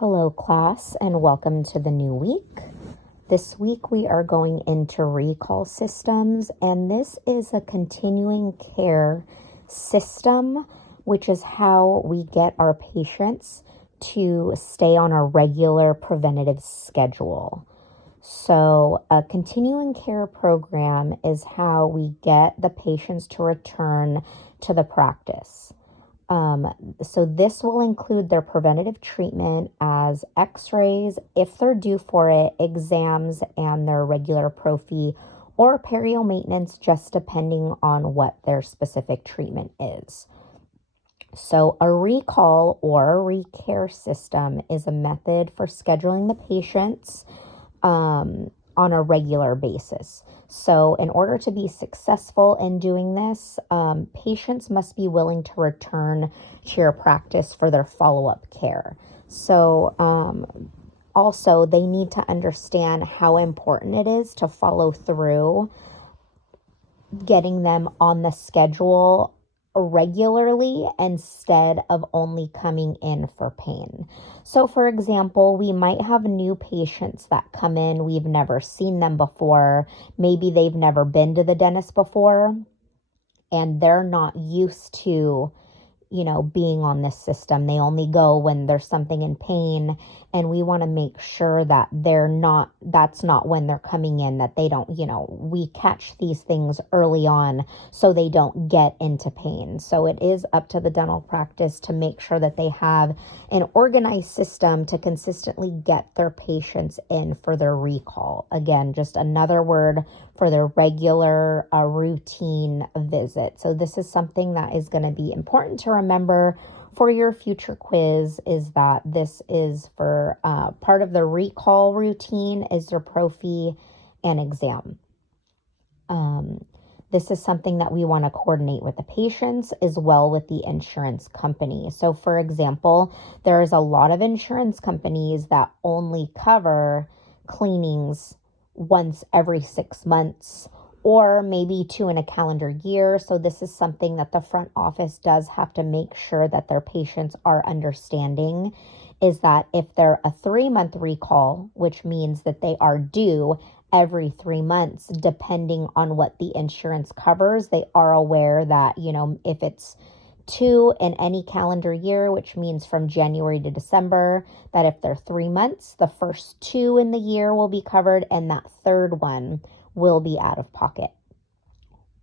Hello, class, and welcome to the new week. This week we are going into recall systems, and this is a continuing care system, which is how we get our patients to stay on a regular preventative schedule. So a continuing care program is how we get the patients to return to the practice. So this will include their preventative treatment as x-rays, if they're due for it, exams, and their regular prophy or perio maintenance, just depending on what their specific treatment is. So a recall or a recare system is a method for scheduling the patients on a regular basis. So in order to be successful in doing this, patients must be willing to return to your practice for their follow-up care. So also, they need to understand how important it is to follow through getting them on the schedule regularly instead of only coming in for pain. So for example, we might have new patients that come in, we've never seen them before, maybe they've never been to the dentist before, and they're not used to being on this system. They only go when there's something in pain, and we want to make sure that that's not when they're coming in, that they don't, we catch these things early on so they don't get into pain. So it is up to the dental practice to make sure that they have an organized system to consistently get their patients in for their recall. Again, just another word for their regular routine visit. So this is something that is going to be important to remember for your future quiz, is that this is for part of the recall routine is their prophy and exam. This is something that we want to coordinate with the patients as well with the insurance company. So for example, there's a lot of insurance companies that only cover cleanings once every 6 months, or maybe 2 in a calendar year. So this is something that the front office does have to make sure that their patients are understanding, is that if they're a 3-month recall, which means that they are due every 3 months, depending on what the insurance covers, they are aware that, if it's 2 in any calendar year, which means from January to December, that if they're 3 months, the first 2 in the year will be covered and that third one will be out of pocket.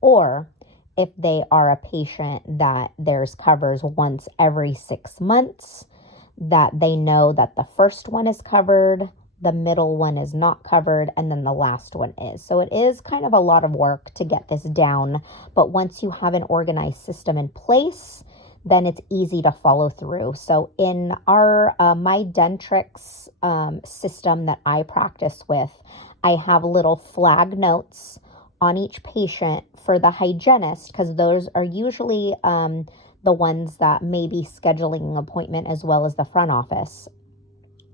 Or if they are a patient that theirs covers once every 6 months, that they know that the first one is covered, the middle one is not covered, and then the last one is. So it is kind of a lot of work to get this down, but once you have an organized system in place, then it's easy to follow through. So in our My Dentrix system that I practice with, I have little flag notes on each patient for the hygienist, because those are usually the ones that may be scheduling an appointment as well as the front office.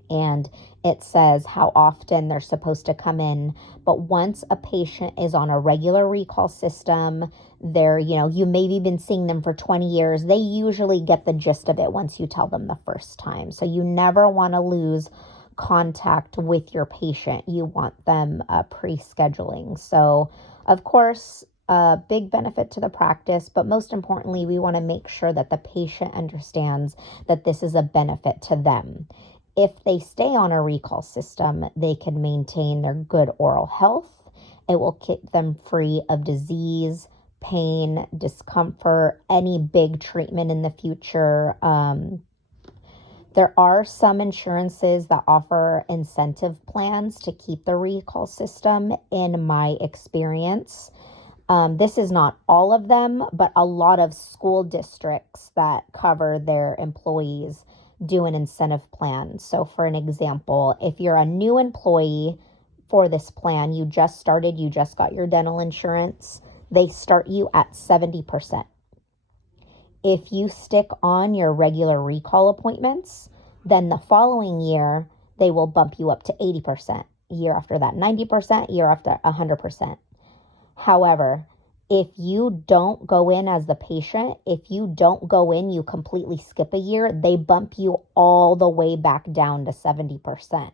And it says how often they're supposed to come in. But once a patient is on a regular recall system, they're, you maybe been seeing them for 20 years. They usually get the gist of it once you tell them the first time. So you never want to lose contact with your patient. You want them pre-scheduling. So of course, a big benefit to the practice, but most importantly, we want to make sure that the patient understands that this is a benefit to them. If they stay on a recall system, they can maintain their good oral health. It will keep them free of disease, pain, discomfort, any big treatment in the future. There are some insurances that offer incentive plans to keep the recall system, in my experience. This is not all of them, but a lot of school districts that cover their employees do an incentive plan. So for an example, if you're a new employee for this plan, you just started, you just got your dental insurance, they start you at 70%. If you stick on your regular recall appointments, then the following year, they will bump you up to 80%. Year after that, 90%, year after 100%. However, If you don't go in as the patient, if you don't go in, you completely skip a year, they bump you all the way back down to 70%.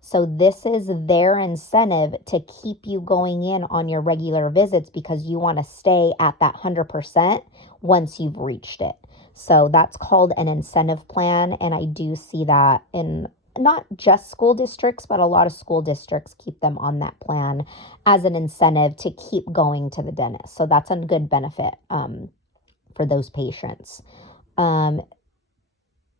So this is their incentive to keep you going in on your regular visits because you want to stay at that 100% once you've reached it. So that's called an incentive plan. And I do see that in not just school districts, but a lot of school districts keep them on that plan as an incentive to keep going to the dentist. So that's a good benefit for those patients. Um,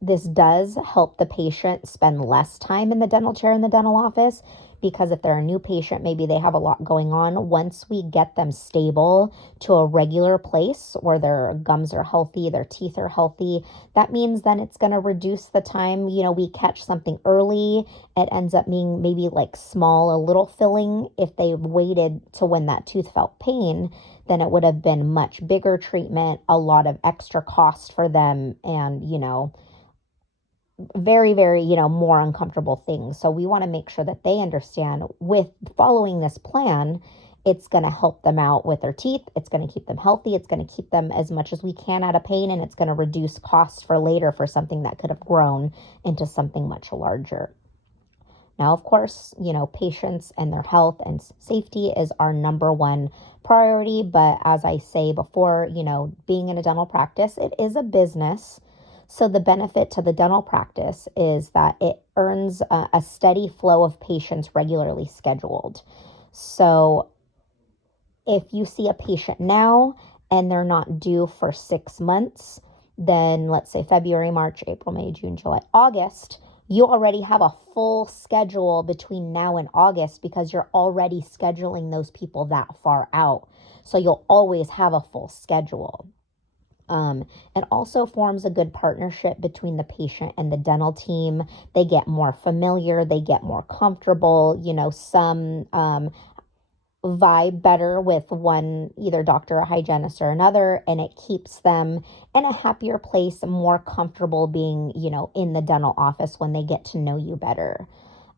this does help the patient spend less time in the dental chair in the dental office because if they're a new patient, maybe they have a lot going on. Once we get them stable to a regular place where their gums are healthy, their teeth are healthy, that means then it's going to reduce the time, we catch something early. It ends up being maybe like small, a little filling. If they waited to when that tooth felt pain, then it would have been much bigger treatment, a lot of extra cost for them, and, very, very, more uncomfortable things. So we want to make sure that they understand with following this plan, it's going to help them out with their teeth. It's going to keep them healthy. It's going to keep them as much as we can out of pain. And it's going to reduce costs for later for something that could have grown into something much larger. Now, of course, patients and their health and safety is our number one priority. But as I say before, being in a dental practice, it is a business. So the benefit to the dental practice is that it earns a steady flow of patients regularly scheduled. So if you see a patient now and they're not due for 6 months, then let's say February, March, April, May, June, July, August, you already have a full schedule between now and August because you're already scheduling those people that far out. So you'll always have a full schedule. It also forms a good partnership between the patient and the dental team. They get more familiar, they get more comfortable. Some vibe better with one, either doctor or hygienist or another, and it keeps them in a happier place, more comfortable being, in the dental office when they get to know you better.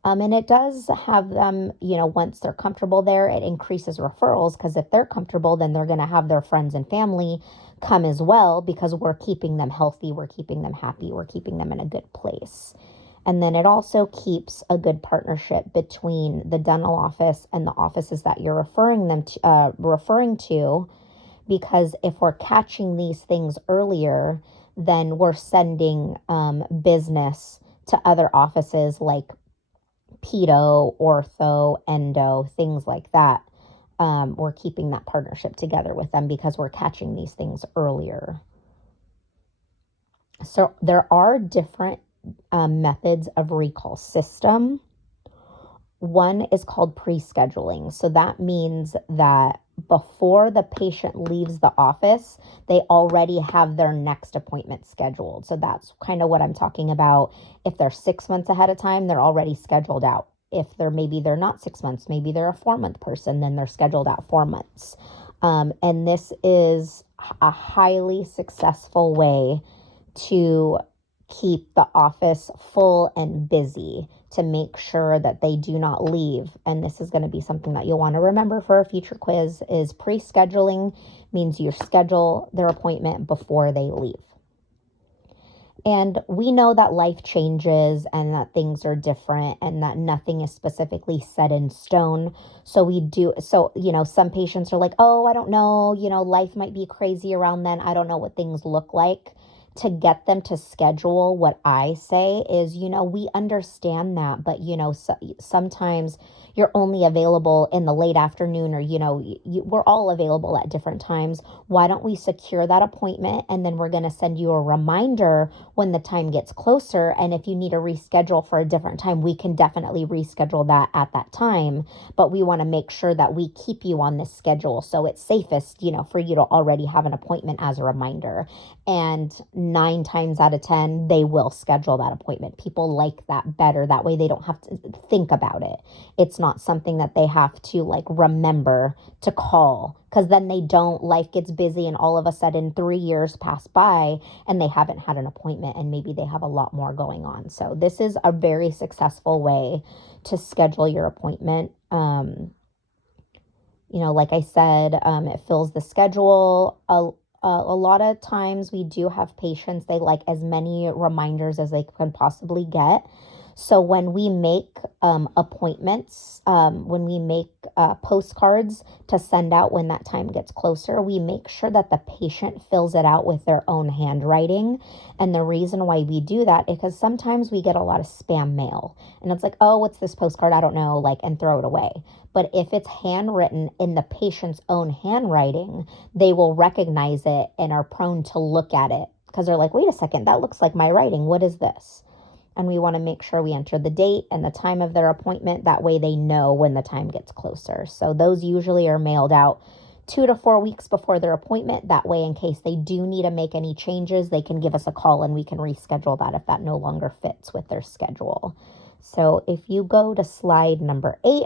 And it does have them, once they're comfortable there, it increases referrals because if they're comfortable, then they're going to have their friends and family come as well because we're keeping them healthy, we're keeping them happy, we're keeping them in a good place. And then it also keeps a good partnership between the dental office and the offices that you're referring to, because if we're catching these things earlier, then we're sending business to other offices like pedo, ortho, endo, things like that. We're keeping that partnership together with them because we're catching these things earlier. So there are different methods of recall system. One is called pre-scheduling. So that means that before the patient leaves the office, they already have their next appointment scheduled. So that's kind of what I'm talking about. If they're 6 months ahead of time, they're already scheduled out. If they're not 6 months, maybe they're a 4-month person, then they're scheduled out 4 months. And this is a highly successful way to keep the office full and busy, to make sure that they do not leave. And this is going to be something that you'll want to remember for a future quiz. Is pre-scheduling means you schedule their appointment before they leave. And we know that life changes and that things are different and that nothing is specifically set in stone. So some patients are like, oh, I don't know, life might be crazy around then. I don't know what things look like. To get them to schedule, what I say is, we understand that, but, sometimes you're only available in the late afternoon or, we're all available at different times. Why don't we secure that appointment? And then we're going to send you a reminder when the time gets closer. And if you need to reschedule for a different time, we can definitely reschedule that at that time. But we want to make sure that we keep you on this schedule. So it's safest, for you to already have an appointment as a reminder. And 9 times out of 10, they will schedule that appointment. People like that better. That way they don't have to think about it. It's not something that they have to remember to call, because then life gets busy and all of a sudden 3 years pass by and they haven't had an appointment and maybe they have a lot more going on. So this is a very successful way to schedule your appointment. Like I said, it fills the schedule. A lot of times we do have patients, they like as many reminders as they can possibly get. So when we make appointments, when we make postcards to send out when that time gets closer, we make sure that the patient fills it out with their own handwriting. And the reason why we do that is because sometimes we get a lot of spam mail and it's like, oh, what's this postcard? I don't know, like, and throw it away. But if it's handwritten in the patient's own handwriting, they will recognize it and are prone to look at it because they're like, wait a second, that looks like my writing. What is this? And we want to make sure we enter the date and the time of their appointment. That way they know when the time gets closer. So those usually are mailed out 2 to 4 weeks before their appointment. That way, in case they do need to make any changes, they can give us a call and we can reschedule that if that no longer fits with their schedule. So if you go to slide number 8,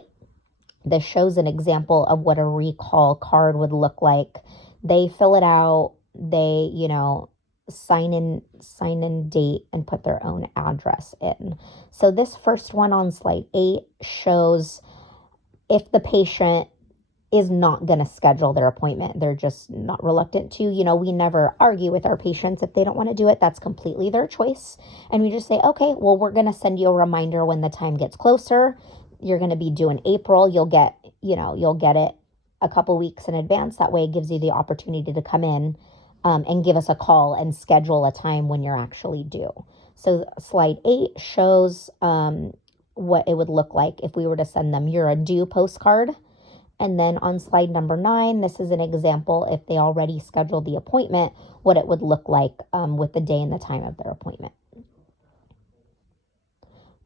this shows an example of what a recall card would look like. They fill it out, they, sign in date and put their own address in. So this first one on slide 8 shows if the patient is not going to schedule their appointment, they're just not reluctant to. We never argue with our patients. If they don't want to do it, that's completely their choice. And we just say, okay, well, we're going to send you a reminder when the time gets closer. You're going to be due in April. You'll get it a couple weeks in advance. That way it gives you the opportunity to come in and give us a call and schedule a time when you're actually due. So slide 8 shows what it would look like if we were to send them your due postcard. And then on slide number 9, this is an example if they already scheduled the appointment, what it would look like with the day and the time of their appointment.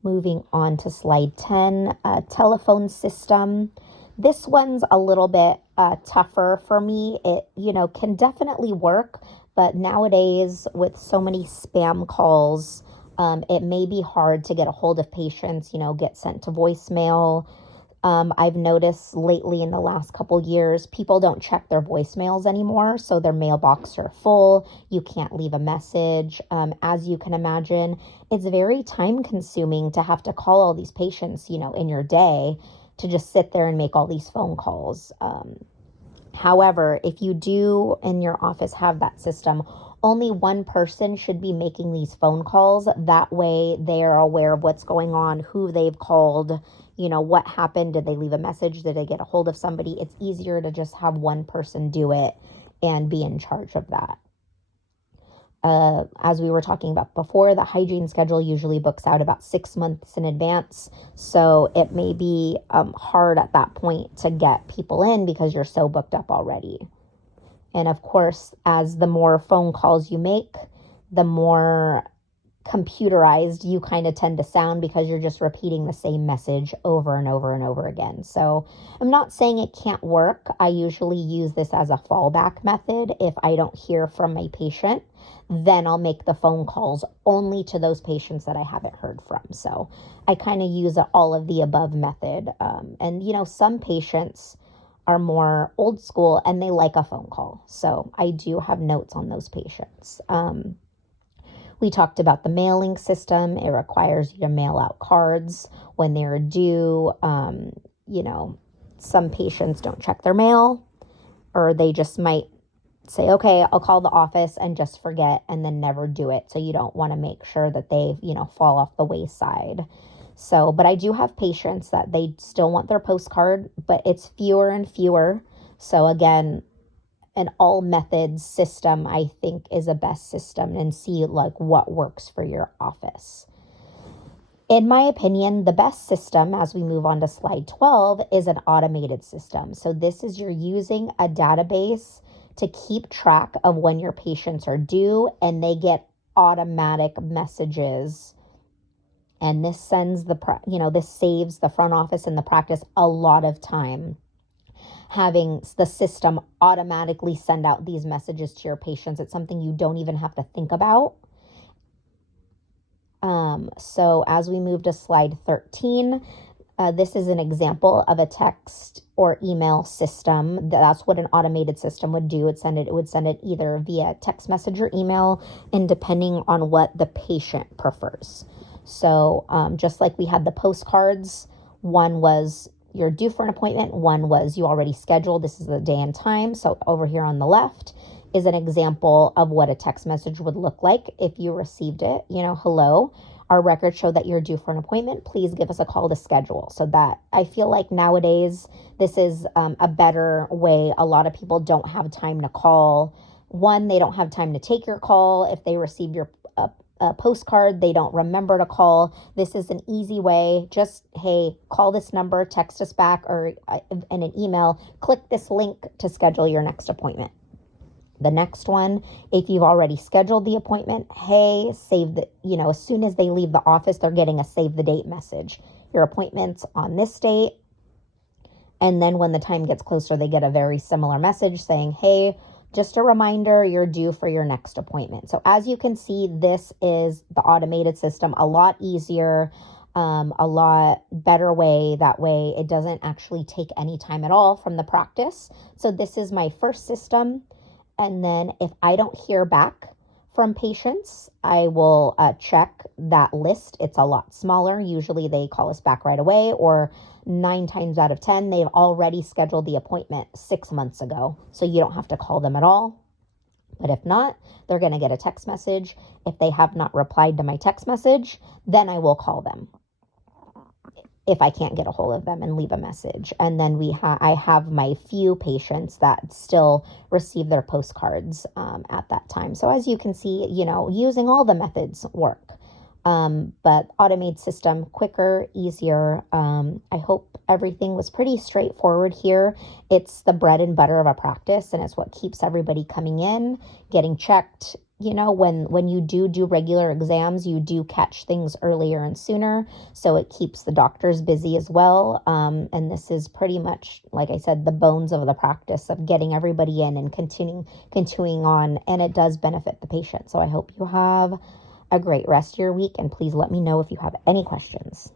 Moving on to slide 10, telephone system. This one's a little bit tougher for me. It, can definitely work, but nowadays with so many spam calls, it may be hard to get a hold of patients, get sent to voicemail. I've noticed lately in the last couple years, people don't check their voicemails anymore. So their mailbox are full. You can't leave a message. As you can imagine, it's very time consuming to have to call all these patients, in your day to just sit there and make all these phone calls. However, if you do in your office have that system, only one person should be making these phone calls. That way they are aware of what's going on, who they've called, what happened. Did they leave a message? Did they get a hold of somebody? It's easier to just have one person do it and be in charge of that. As we were talking about before, the hygiene schedule usually books out about 6 months in advance. So it may be hard at that point to get people in because you're so booked up already. And of course, as the more phone calls you make, the more computerized you kind of tend to sound because you're just repeating the same message over and over and over again. So I'm not saying it can't work. I usually use this as a fallback method. If I don't hear from my patient, then I'll make the phone calls only to those patients that I haven't heard from. So I kind of use an all of the above method. And some patients are more old school and they like a phone call. So I do have notes on those patients. We talked about the mailing system. It requires you to mail out cards when they're due. Some patients don't check their mail, or they just might say, okay, I'll call the office and just forget and then never do it. So you don't want to make sure that they, fall off the wayside. So, but I do have patients that they still want their postcard, but it's fewer and fewer. So again, an all methods system, I think, is a best system, and see what works for your office. In my opinion, the best system, as we move on to slide 12, is an automated system. So this is you're using a database to keep track of when your patients are due, and they get automatic messages. And this sends this saves the front office and the practice a lot of time, having the system automatically send out these messages to your patients. It's something you don't even have to think about. So as we move to slide 13, this is an example of a text or email system. That's what an automated system would do. It would send it either via text message or email, and depending on what the patient prefers. So just like we had the postcards, one was you're due for an appointment. One was you already scheduled. This is the day and time. So over here on the left is an example of what a text message would look like if you received it. Hello, our records show that you're due for an appointment. Please give us a call to schedule. So that I feel like nowadays this is a better way. A lot of people don't have time to call. One, they don't have time to take your call. If they receive your postcard, they don't remember to call. This is an easy way. Just, hey, call this number, text us back, or in an email, click this link to schedule your next appointment. The next one, if you've already scheduled the appointment, hey, save the, as soon as they leave the office, they're getting a save the date message. Your appointment's on this date. And then when the time gets closer, they get a very similar message saying, hey, just a reminder, you're due for your next appointment. So as you can see, this is the automated system, a lot easier, a lot better way. That way it doesn't actually take any time at all from the practice. So this is my first system. And then if I don't hear back from patients, I will check that list. It's a lot smaller. Usually they call us back right away, or 9 times out of 10, they've already scheduled the appointment 6 months ago. So you don't have to call them at all. But if not, they're going to get a text message. If they have not replied to my text message, then I will call them if I can't get a hold of them and leave a message. And then I have my few patients that still receive their postcards at that time. So as you can see, using all the methods work. But automated system, quicker, easier. I hope everything was pretty straightforward here. It's the bread and butter of a practice, and it's what keeps everybody coming in, getting checked. When you do regular exams, you do catch things earlier and sooner. So it keeps the doctors busy as well. And this is pretty much, like I said, the bones of the practice of getting everybody in and continuing on. And it does benefit the patient. So I hope you have a great rest of your week. And please let me know if you have any questions.